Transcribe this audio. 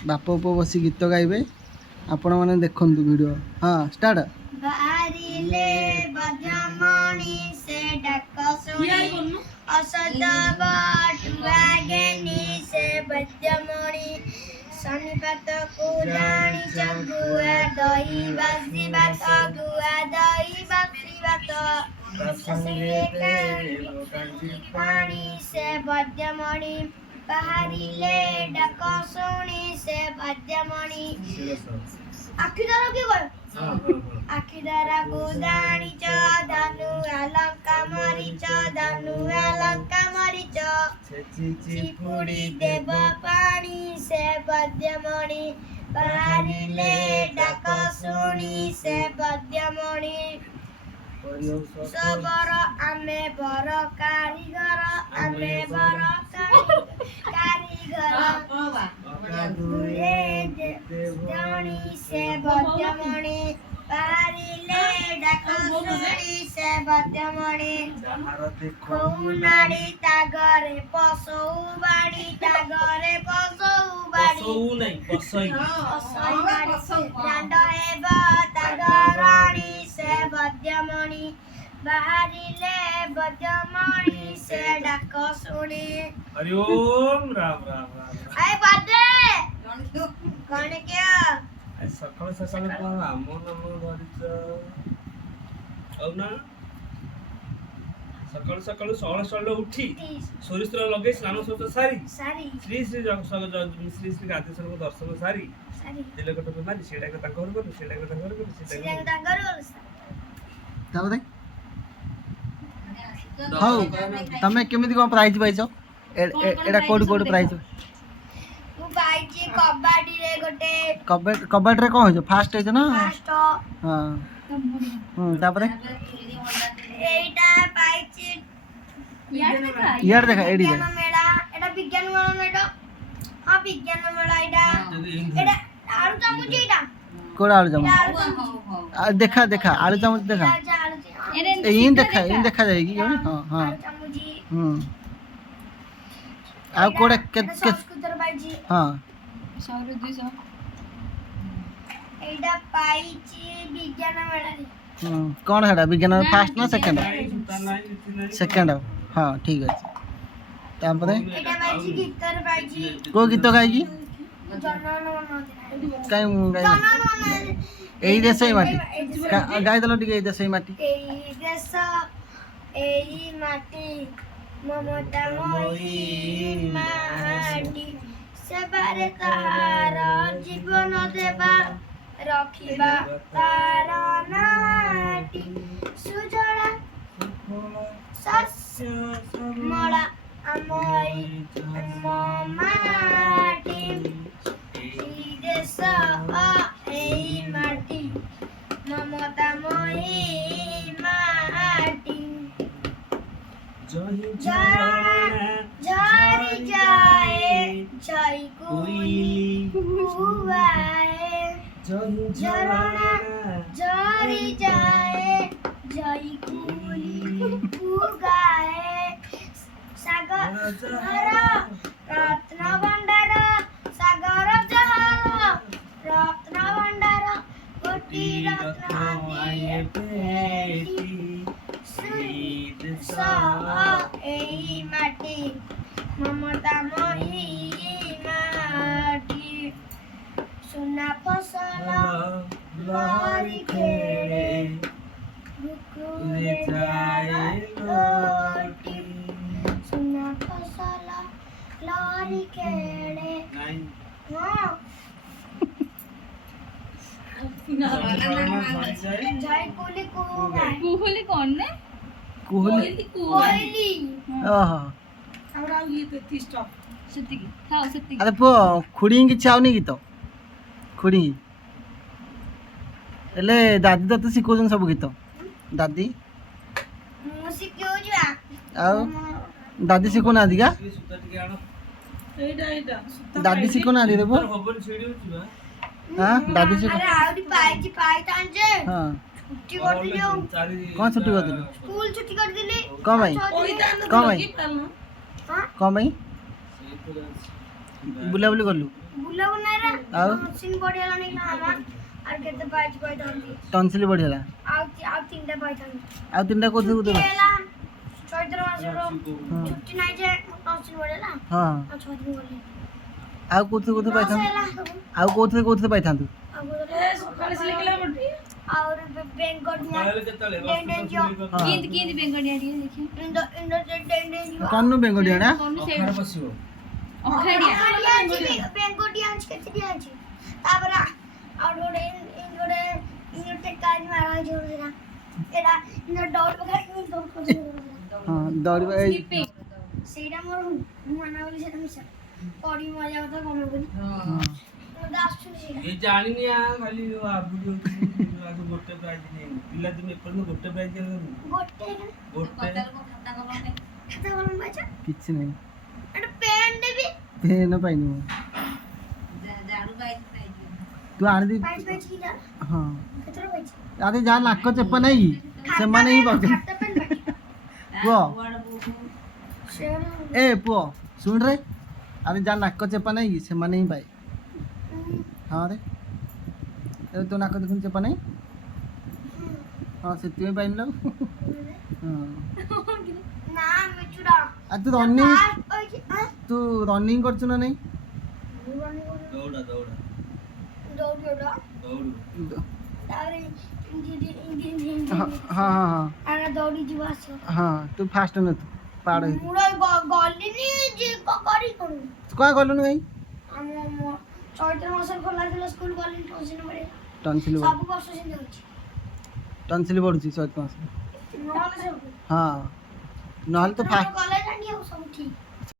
बाप पुओ बसी गीत गाइबे आपण माने देखंतु वीडियो। हां स्टार्ट। बारिले बजमणि से डक सुनी असत बटुआ गेनी से बजमणि शनिपात को जानी चगुआ दही बासी बात गुआ दही बासी बात संगे पानी से बजमणि बाहरिले डक सुनी से बजमणि आखिदार की आखिदारा को दाणीच धनु अलंका मरीच धनु अलंका मरीच चिपुड़ी देव पानी से पद्यमणि बाहरिले डाक शुणी से पद्यमणि सबर आमे बर कारीगर आमे बर कारीगर जणी से पद्यमणि बाहरिले डाक शुणी से पद्यमणि खौनाड़ी तागरे पशु बाड़ी तागरे पशु बाड़ी रांड हेब तागराणी से बद्यमणि बाहरिले बद्यमणि से डाक शुणी। हरि ओम राम राम राम। आए बादे कौन क्या सकाळ सकाळ कोण राम नाम धरिच औ ना सकाळ सकाळ सकाळ सकाळ उठी सोरिष तेल लगे स्नान सोच सारी श्री श्री श्री श्री गाधेश्वर को दर्शन सारी तिलक टोपी मारी सेडा का घर करू सेडा का घर करू सेडा का घर ताबे हाउ तमे केमिति कोन प्राइज पाइछो एडा कोड कोड प्राइज मु पाइछि कबड्डी रे गोटे कबड्डी रे कोन होइछो फास्ट होइछो ना फास्ट हां तापरे एटा पाइछि यार देखा एडी दे मेला एटा विज्ञान मेला हां विज्ञान मेला एटा आलू चामच एटा कोड आलू चामच देखा देखा आलू चामच देखा इन देखा जाएगी हां हां आ कोड के स्कूटर पाइछि हां 100 200 एटा पाइछि विज्ञान मेला रे कौन है विज्ञान फास्ट ना सेकंड सेकंड हाँ ठीक है तापरे एटा पाइछि गीतर पाइछि को गीत गाइगी काई गाइ एई देश ही माटी गाय दलो टिके एई देश ही माटी एई देश एई माटी ममता मोई माटी सेबारे तार जीवन देबा रखिबा तार नाटी सुजड़ा शस्य मळा আমই মাটি এই দেশ এই মাটি মমতাময়ী মাটি ঝরি যায় জয় কোইলি কুয়ায় ঝরনা ঝরি যায় জয় কোইলি কুগায় सागर रत्न भंडार सागर जहार रत्न भंडार कोटि रत्न दिए पेटी सुईद सा एई माटी ममता मोही माटी सोना फसल लहरी खेड़े बुकुरे जाए लोटी सुना फसल लहरी खेड़े हां जय कोहली कोहली कौन ने कोहली ओहो हमरा ये 33 स्टॉप सत्ती हां सत्ती अरे पो खुड़ी की चावनी की तो खुड़ी एले दादी तो सिखोजन सब गीत दादी मु सिखियो जुआ आओ दादी सिखो ना दिगा दादी सिखो ना दे देबो हां दादी सिखो अरे आउडी पाई तांजे हां छुट्टी कर दिलियो कौन छुट्टी कर दिलो स्कूल छुट्टी कर दिली कौन भाई हां कौन भाई बुला बुली करलु बुला बना रे ଆଉ ସିନ୍ ବଢିଗଲା ନି ନା ମାମା আর কেতে বাইজ পাইতান্তি ଟନସିଲ ବଢିଗଲା ଆଉ তিনটা পাইতান্তি ଆଉ ତିନିଟା କୋଉଥିରେ କୋଉଥିରେ ହେଲା চৈত্র মাসের ছুটি নাই যে টনসিল বঢ়িলা ହଁ ଆଉ 6 দিন বঢ়ি ଆଉ କୋଉଥିରେ କୋଉଥିରେ ପାଇଥାନ୍ତୁ ହେଲା ଆଉ କୋଉଥିରେ ପାଇଥାନ୍ତୁ ସକାଳେ ସିଲେଇଲା ବଟି ଆଉ ବେଙ୍ଗଡିଆ ସକାଳେ କେତେବେଳେ କିନ୍ତି ବେଙ୍ଗଡିଆ ଟିକେ ଦେଖି ଇଣ୍ଡୋ ଡେଣ୍ଡେ କන්නୁ ବେଙ୍ଗଡିଆ ନା ଅଖାରେ ବସିବ ବେଙ୍ଗଡିଆ ଅଛି କେତେ ଦିଆ ଅଛି ତାପରେ ଆଉ ଗୋଟେ ଇଣ୍ଡୋ କାজ ମାରା ଯୋଉରା ଏଟା ଇଣ୍ଡୋ ଡౌট ପକାଇ ହଁ ଦୌଡ଼ିବା ଏଇ ସେଇଟା ମୋର ମନା ବୋଲି ସେଟା ମିଶା ପଡି ମଜା କଥା କଣ ବୋଲି ମୁଁ ଆସୁଛି ସେଇଟା ଏ ଜାଣିନି ଖାଲି ଆବୁଡି ଆଗ ଗୋଟେ ପ୍ରାଇଜ ନେଇ ପିଲା ଦିନ ଏପର୍ଯ୍ୟନ୍ତ ଗୋଟେ ପ୍ରାଇଜ ଗୋଟେ ଖାତା କଲମ ପାଇଛ କିଛି ନାହିଁ ଏଟା ପେନ୍ ଦେବି ପେନ୍ ପାଇନି ମୁଁ ତୁ ଆଣିଦି ପାଇଛ କି ନା ହଁ କେତେଟା ପାଇଛ ଆରେ ଯାହା ନାକ ଚେପ ନାହିଁ ସେମାନେ ହିଁ ପାଉଛନ୍ତି ଖାତା ପେନ୍ ପାଇଛ ପୁଅ ସେଟା ଏ ପୁଅ ଶୁଣ ରେ ଆରେ ଯାହା ନାକ ଚେପା ନାହିଁ ସେମାନେ ହିଁ ପାଏ ହଁ ରେ ଏବେ ତୋ ନାକ ଦେଖୁନି ଚେପା ନାହିଁ ହଁ ସେଥିପାଇଁ ପାଇନି ନା ହଁ ନା ମିଚୁଡା ଆଉ ତୁ ରନିଂ କରୁଛୁ ନା ନାହିଁ ଦୌଡ଼ା ଦୌଡ଼ା ଦୌଡିଓଡା ଦୌଡ଼ ତାପରେ ହଁ ହଁ ହଁ ଆରେ ଦୌଡ଼ି ଯିବା ଆସିବ ହଁ ତୁ ଫାଷ୍ଟ ନ ତୁ ପାଡ଼ ହେଇଛୁ ମୁଁ ଗଲିନି ଯେ କରି କଣ କ'ଣ ଗଲୁନି ଭାଇ ଆମ ଚୈତ୍ର ମାସରେ ଖୋଲା ଥିଲା ସ୍କୁଲ ଗଲିନି ଟନସିଲ ବଢେ ଟନସିଲ ସବୁ ବର୍ଷ ସେମିତି ହଉଛି ଟନସିଲ ବଢୁଛି ଚୈତ ମାସରେ ନହେଲେ ସବୁ ହଁ ନହେଲେ ତ ଫାଷ୍ଟ କଲେଜ ଆଣି ଆଉ ସବୁ ଠିକ